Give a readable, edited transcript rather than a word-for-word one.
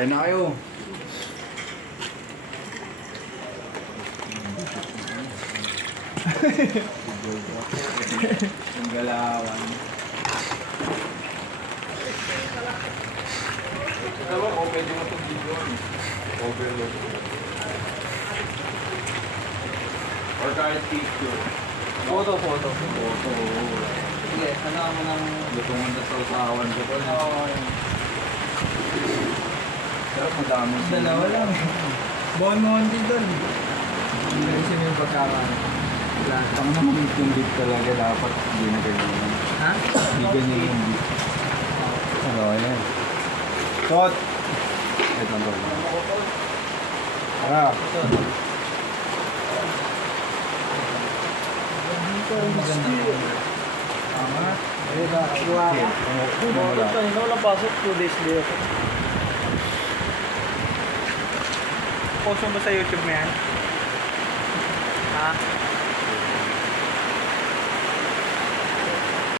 Kain na kayo. Ang galawan. Ito ba, pwede mo itong video. Overload. Or kahit picture. Photo. Photo. Sige, ano mo ng... Lutungan na sa usawan ko pa. Oo. Pero madami. Dalawa lang. Bon-monti doon. Hindi kasi may pagkakaan. Ang naman yung beat talaga dapat hindi na ganyan. Ha? Hindi ganyan yung beat. Ano, ayan. Tot! Ito ang gawin. Tara! Maganda. Tama. Ayun na, kuha ka. Kanina walang pasok, 2 days later. Post mo ba sa YouTube mo yan? Ha?